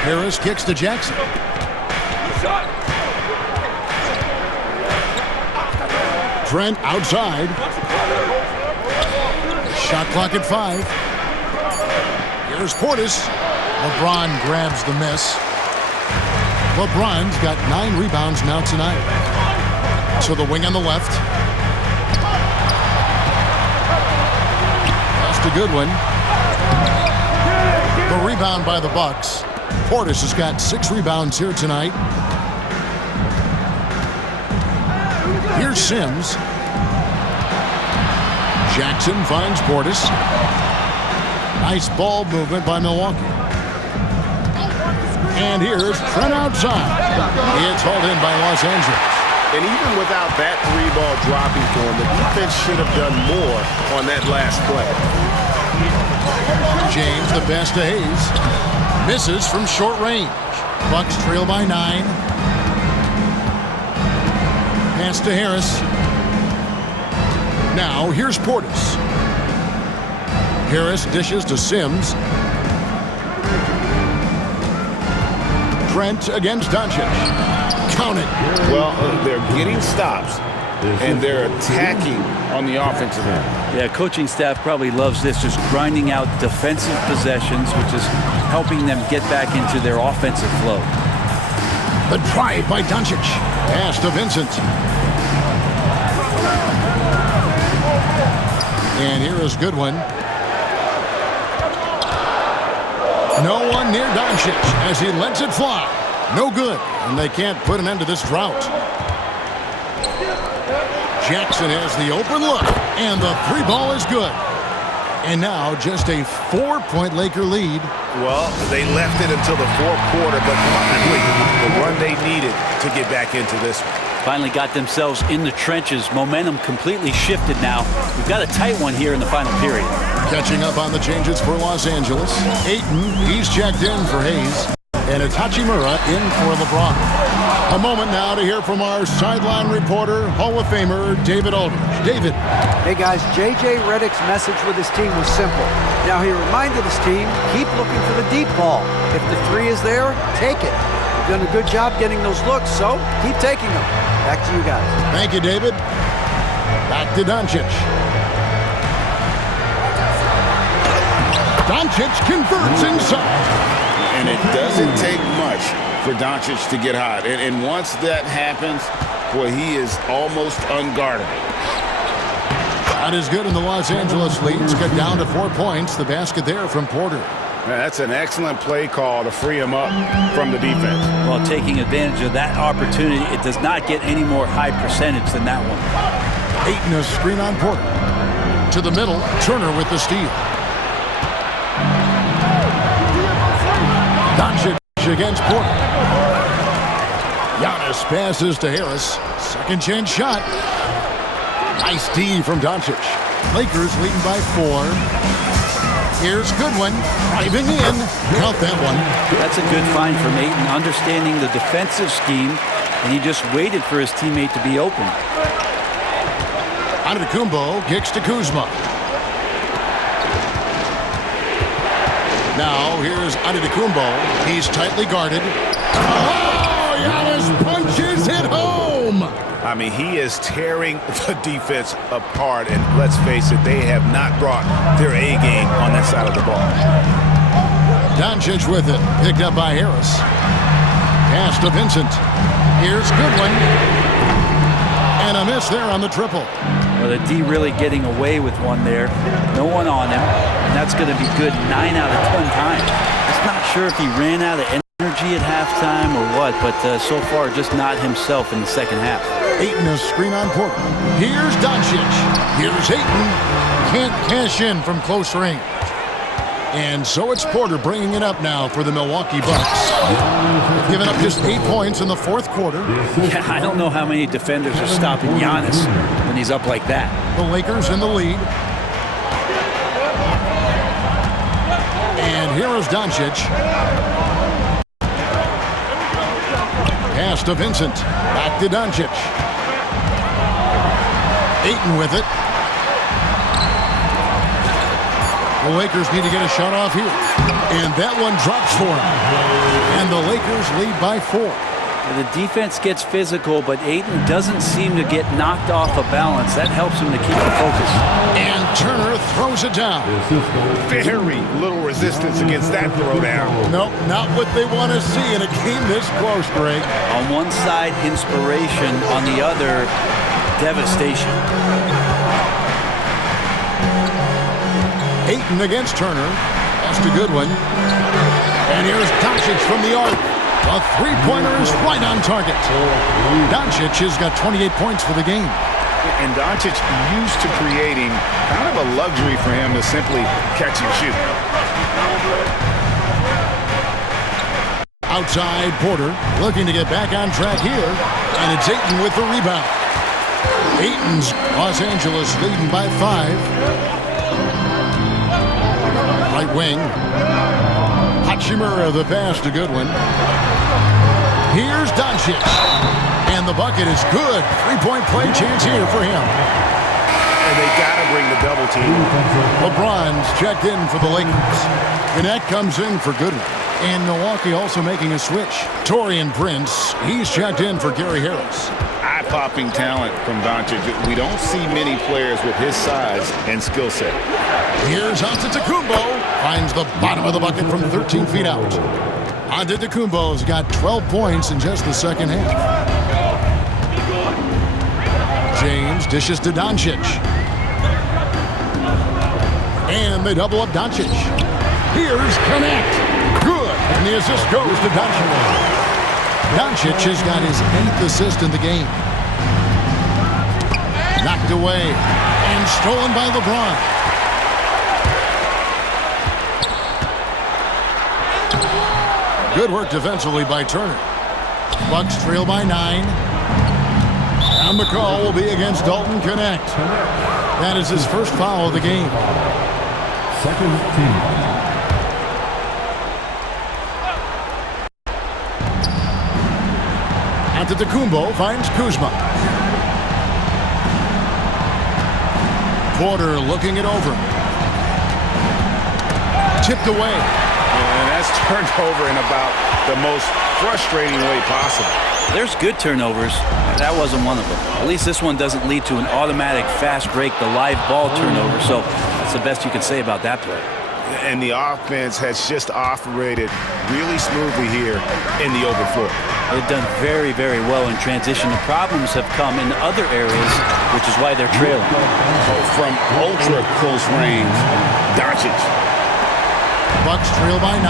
Harris kicks to Jackson. Trent outside. Shot clock at 5. Here's Portis. LeBron grabs the miss. LeBron's got 9 rebounds now tonight. So the wing on the left. That's a good one. The rebound by the Bucks. Portis has got 6 rebounds here tonight. Here's Sims. Jackson finds Portis. Nice ball movement by Milwaukee. And here's Trent outside. It's hauled in by Los Angeles. And even without that 3-ball dropping for him, the defense should have done more on that last play. James, the pass to Hayes. Misses from short range. Bucks trail by 9. Pass to Harris. Now here's Portis. Harris dishes to Sims. Trent against Doncic. Count it. Well, they're getting stops, and they're attacking on the offensive end. Yeah, coaching staff probably loves this, just grinding out defensive possessions, which is helping them get back into their offensive flow. The drive by Doncic. Pass to Vincent. And here is Goodwin. No one near Doncic as he lets it fly. No good, and they can't put an end to this drought. Jackson has the open look, and the 3-ball is good. And now just a 4-point Laker lead. Well, they left it until the fourth quarter, but finally the run they needed to get back into this one. Finally got themselves in the trenches. Momentum completely shifted now. We've got a tight one here in the final period. Catching up on the changes for Los Angeles. Ayton, he's checked in for Hayes. And it's Hachimura in for LeBron. A moment now to hear from our sideline reporter, Hall of Famer David Aldridge. David. Hey guys, J.J. Redick's message with his team was simple. Now he reminded his team, keep looking for the deep ball. If the 3 is there, take it. You've done a good job getting those looks, so keep taking them. Back to you guys. Thank you, David. Back to Doncic. Doncic converts inside. And it doesn't take much for Doncic to get hot. And once that happens, boy, he is almost unguardable. Not as good in the Los Angeles leads. Cut down to 4 points. The basket there from Porter. That's an excellent play call to free him up from the defense. Well, taking advantage of that opportunity, it does not get any more high percentage than that one. Ayton a screen on Porter. To the middle, Turner with the steal. Doncic against Porter. Giannis passes to Harris. Second chance shot. Nice D from Doncic. Lakers leading by 4. Here's Goodwin driving in. Count that one. That's a good find from Ayton, understanding the defensive scheme, and he just waited for his teammate to be open. Antetokounmpo kicks to Kuzma. Now here's Antetokounmpo. He's tightly guarded. Oh, Giannis punches it home. I mean, he is tearing the defense apart, and let's face it, they have not brought their A game on that side of the ball. Doncic with it, picked up by Harris. Pass to Vincent. Here's Goodwin. And a miss there on the triple. Well, the D really getting away with one there. No one on him, and that's going to be good 9 out of 10 times. Just not sure if he ran out of energy at halftime or what, but so far just not himself in the second half. Ayton a screen on Porter. Here's Doncic. Here's Ayton. Can't cash in from close range. And so it's Porter bringing it up now for the Milwaukee Bucks. Giving up just 8 points in the fourth quarter. Yeah, I don't know how many defenders are stopping Giannis when he's up like that. The Lakers in the lead. And here is Doncic. Pass to Vincent. Back to Doncic. Ayton with it. The Lakers need to get a shot off here. And that one drops for him. And the Lakers lead by 4. The defense gets physical, but Ayton doesn't seem to get knocked off of balance. That helps him to keep the focus. And Turner throws it down. Very little resistance against that throwdown. Nope, not what they want to see in a game this close, Greg. On one side, inspiration. On the other, devastation. Ayton against Turner. That's a good one. And here's Doncic from the arc. A three-pointer is right on target. Doncic has got 28 points for the game. And Doncic used to creating kind of a luxury for him to simply catch and shoot. Outside, Porter looking to get back on track here. And it's Ayton with the rebound. Ayton's Los Angeles leading by 5. Right wing. Hachimura the pass to Goodwin. Here's Doncic. And the bucket is good. 3-point play chance here for him. And they got to bring the double team. LeBron's checked in for the Lakers. Gannett comes in for Goodwin. And Milwaukee also making a switch. Taurean Prince, he's checked in for Gary Harris. Eye-popping talent from Doncic. We don't see many players with his size and skill set. Here's Antetokounmpo. Finds the bottom of the bucket from 13 feet out. Antetokounmpo's got 12 points in just the second half. James dishes to Doncic. And they double up Doncic. Here's Connect. Good. And the assist goes to Doncic. Doncic has got his 8th assist in the game. Knocked away. And stolen by LeBron. Good work defensively by Turner. Bucks trail by 9. And the call will be against Dalton Connect. That is his first foul of the game. Second team. Antetokounmpo finds Kuzma. Porter looking it over. Tipped away. And that's turned over in about the most frustrating way possible. There's good turnovers. That wasn't one of them. At least this one doesn't lead to an automatic fast break, the live ball turnover. So that's the best you can say about that play. and the offense has just operated really smoothly here in the open floor. They've done very, very well in transition. The problems have come in other areas, which is why they're trailing. From ultra close range, Doncic. Bucks trail by 9.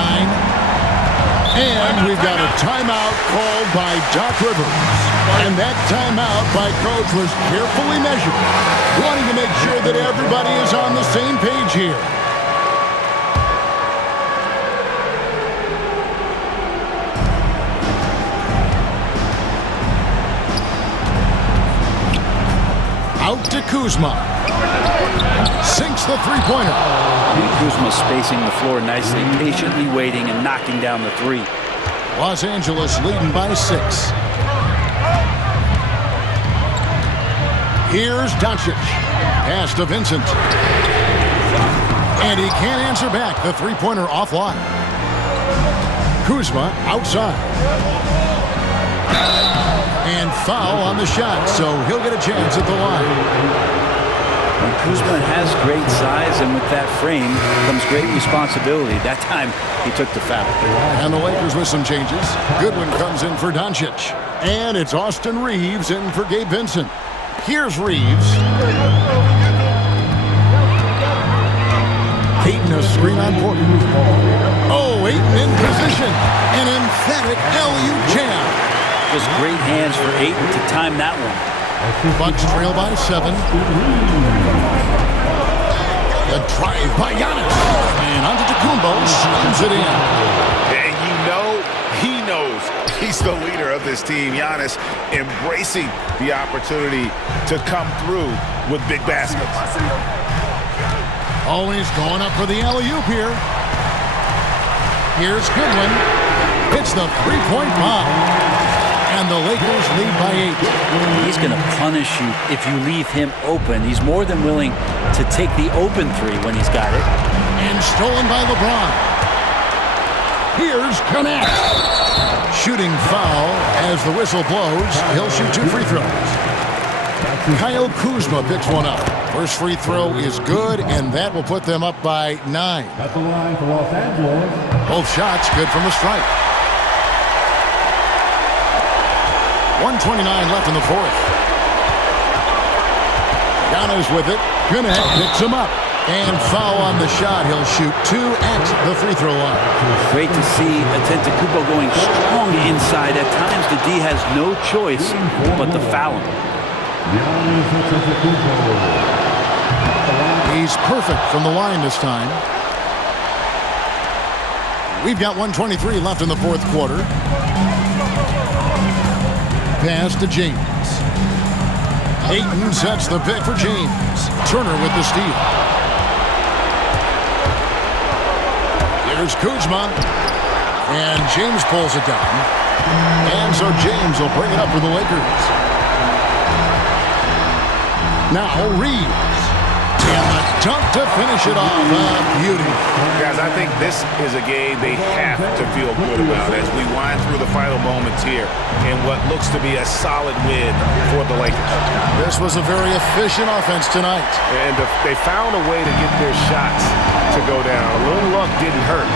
And we've got a timeout called by Doc Rivers. And that timeout by Coach was carefully measured, wanting to make sure that everybody is on the same page here. Out to Kuzma. Sinks the three-pointer. Kuzma spacing the floor nicely, patiently waiting and knocking down the three. Los Angeles leading by 6. Here's Doncic. Pass to Vincent. And he can't answer back. The three-pointer offline. Kuzma outside. And foul on the shot, so he'll get a chance at the line. And Kuzma has great size, and with that frame comes great responsibility. That time, he took the foul. And the Lakers with some changes. Goodwin comes in for Doncic. And it's Austin Reeves in for Gabe Vincent. Here's Reeves. Ayton a screen on Porter. Oh, Ayton in position. An emphatic LU jam. Just great hands for Ayton to time that one. Bucks trail by 7. The drive by Giannis. And Antetokounmpo slams it in. And you know he knows he's the leader of this team. Giannis embracing the opportunity to come through with big baskets. Always going up for the alley-oop here. Here's Goodwin. Hits the three-point bomb. And the Lakers lead by 8. He's going to punish you if you leave him open. He's more than willing to take the open three when he's got it. And stolen by LeBron. Here's Connect. Shooting foul as the whistle blows. He'll shoot 2 free throws. Kyle Kuzma picks one up. First free throw is good, and that will put them up by 9. At the line for Los Angeles. Both shots good from the stripe. 1:29 left in the fourth. Giannis with it. Connect picks him up. And foul on the shot. He'll shoot 2 at the free throw line. Great to see Antetokounmpo going strong inside. At times, the D has no choice but to foul him. He's perfect from the line this time. We've got 1:23 left in the fourth quarter. Pass to James. Ayton sets the pick for James. Turner with the steal. Here's Kuzma. And James pulls it down. And so James will bring it up for the Lakers. Now Reeves. And the dunk to finish it off. Beauty. Guys, I think this is a game they have to feel good about as we wind through the final moments here in what looks to be a solid win for the Lakers. This was a very efficient offense tonight. And they found a way to get their shots to go down. A little luck didn't hurt.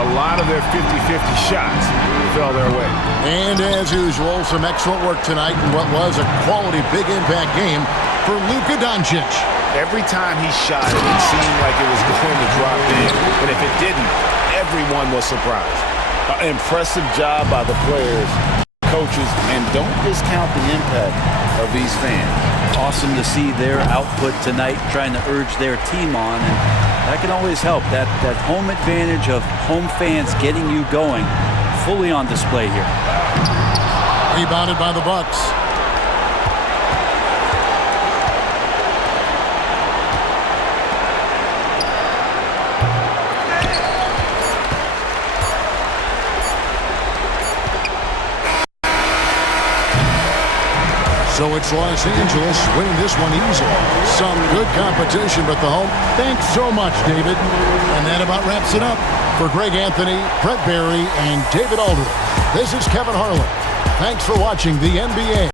A lot of their 50-50 shots fell their way. And as usual, some excellent work tonight in what was a quality big impact game for Luka Doncic. Every time he shot it seemed like it was going to drop in. And if it didn't, everyone was surprised. An impressive job by the players, coaches, and don't discount the impact of these fans. Awesome to see their output tonight, trying to urge their team on. And that can always help. That home advantage of home fans getting you going, fully on display here. Rebounded by the Bucks. So it's Los Angeles winning this one easily. Some good competition, but the home. Thanks so much, David. And that about wraps it up. For Greg Anthony, Brett Barry, and David Aldridge, this is Kevin Harlan. Thanks for watching the NBA.